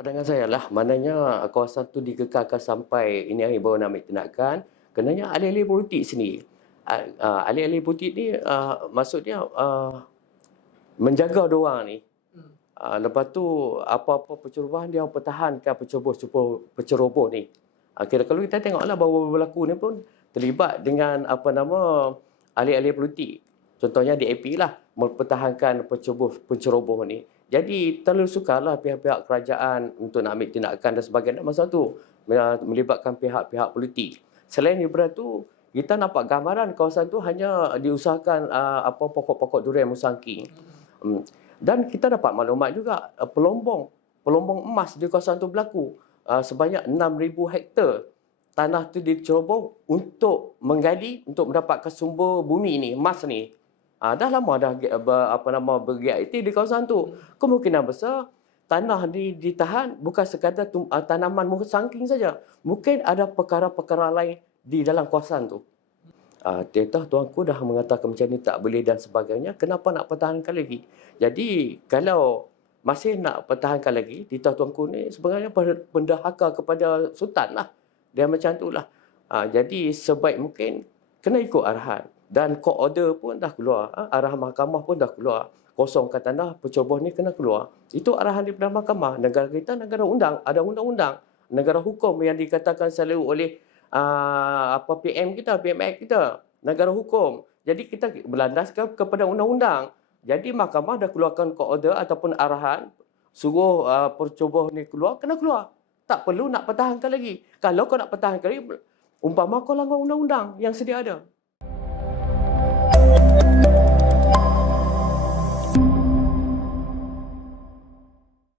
Pandangan saya lah, maknanya kawasan tu dikekalkan sampai ini hari baru nak ambil tindakan. Kenanya ahli-ahli politik sini. Ah, Ahli-ahli politik ni ah, maksudnya ah, menjaga diorang ni. Ah, lepas tu apa-apa pencerobohan dia pertahankan penceroboh penceroboh ni. Ah, kira kalau kita tengoklah bahawa berlaku ni pun terlibat dengan apa nama ahli-ahli politik. Contohnya DAP lah mempertahankan penceroboh penceroboh ni. Jadi terlalu sukarlah pihak-pihak kerajaan untuk nak ambil tindakan dan sebagainya masa tu melibatkan pihak-pihak politik. Selain daripada tu kita nampak gambaran kawasan tu hanya diusahakan uh, apa pokok-pokok durian musangking. Hmm. Dan kita dapat maklumat juga uh, pelombong pelombong emas di kawasan tu berlaku uh, sebanyak 6000 hektar tanah tu diceroboh untuk menggali untuk mendapatkan sumber bumi ni emas ni. Ah, dah lama dah apa nama bergerakti di kawasan tu. Kemungkinan besar tanah di ditahan bukan sekadar tum, uh, tanaman musangking saja. Mungkin ada perkara-perkara lain di dalam kawasan tu. Ah, uh, tuanku dah mengatakan macam ni tak boleh dan sebagainya. Kenapa nak pertahankan lagi? Jadi kalau masih nak pertahankan lagi, titah tuanku ni sebenarnya pendahaka kepada sultan lah. Dia macam tu lah. Ah, jadi sebaik mungkin kena ikut arahan. Dan court order pun dah keluar. Ha? Arahan mahkamah pun dah keluar. Kosongkan tanah, penceroboh ni kena keluar. Itu arahan daripada mahkamah. Negara kita negara undang. Ada undang-undang. Negara hukum yang dikatakan selalu oleh uh, apa PM kita, PMX kita. Negara hukum. Jadi kita berlandaskan kepada undang-undang. Jadi mahkamah dah keluarkan court order ataupun arahan. Suruh uh, penceroboh ni keluar, kena keluar. Tak perlu nak pertahankan lagi. Kalau kau nak pertahankan lagi, umpama kau langgar undang-undang yang sedia ada.